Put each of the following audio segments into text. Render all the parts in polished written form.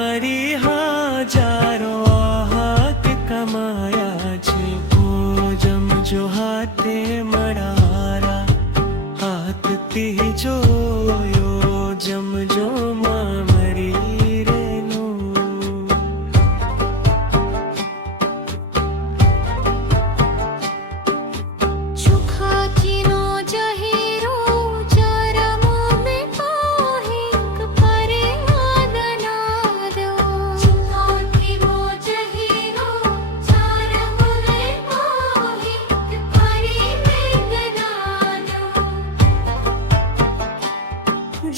તમારી હાજારો હાથ કમાયા છે જમજો હાથે મળારા હાથથી જોયો જમજો મામરી રેનું સુખાચીનો જહેરો ચરમ વિપાહિક પરે આદનાદ સુખાચીનો જહેરો ચરમ વિપાહિક પરે વેદનાદ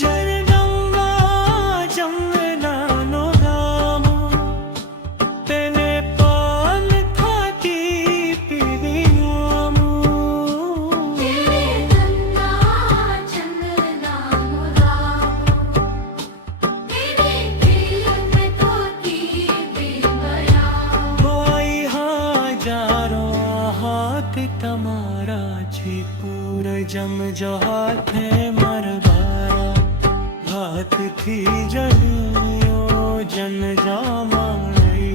જરગંગા જમનાનો ધામો તેને પાન ખાતી પીવીનું તેરે ગંગા જમનાનો ધામો તેરે દિલ મેં તોતી દિલ ગયા ભાઈ હાજારો હાથ તમારા છે પૂર જમજો હાથે મરવારા હાથથી જણ્યો જન જામાઈનો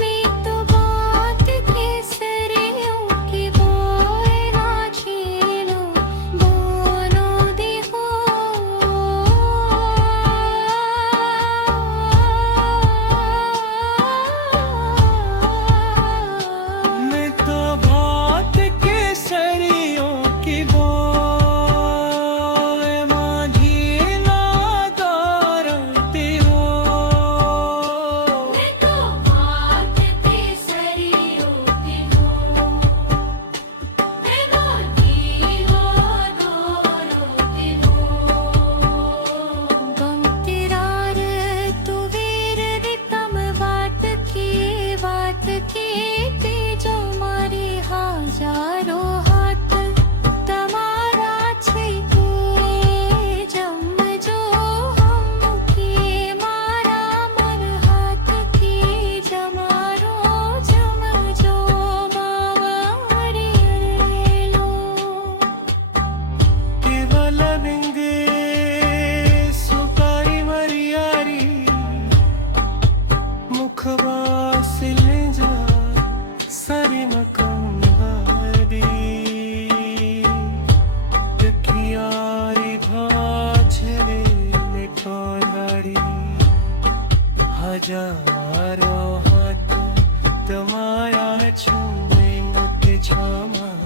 मैं तो बात केसरियों की बोए ना छीनो दोनों दिखो मैं तो भात केसरियों की बोए माझी नादारती हो मैं तो बात केसरियों की हो मैं गोदी वो दोनों की हो गम तेरा रे तू वीर दितम बात की तेजो मारी हाजारो हाथ તમારા છે કે જમજો હમ કે મારા મન હાથથી જમારો જમજો માવડી રેલો કેવલ વિંગે સુપારી મરિયારી મુખવાસિલ જા સરી મકંબારી તકિયારી ભાજરે કોલારી હજારો હાથ તમારા છુએ મત છમા